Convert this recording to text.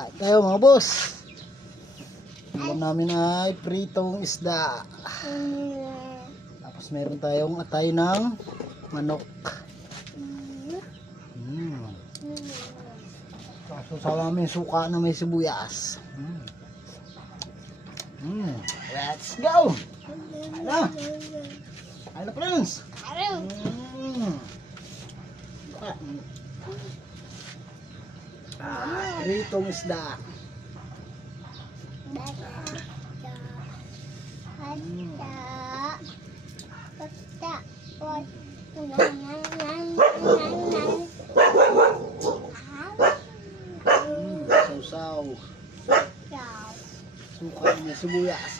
Kain tayo mga boss. Ulam namin ay pritong isda. Tapos meron tayong atay ng manok. Sasawa namin suka na may sibuyas. Let's go! Ano? Ano friends? Pritong isda. Sausaw. Suka na may sibuyas.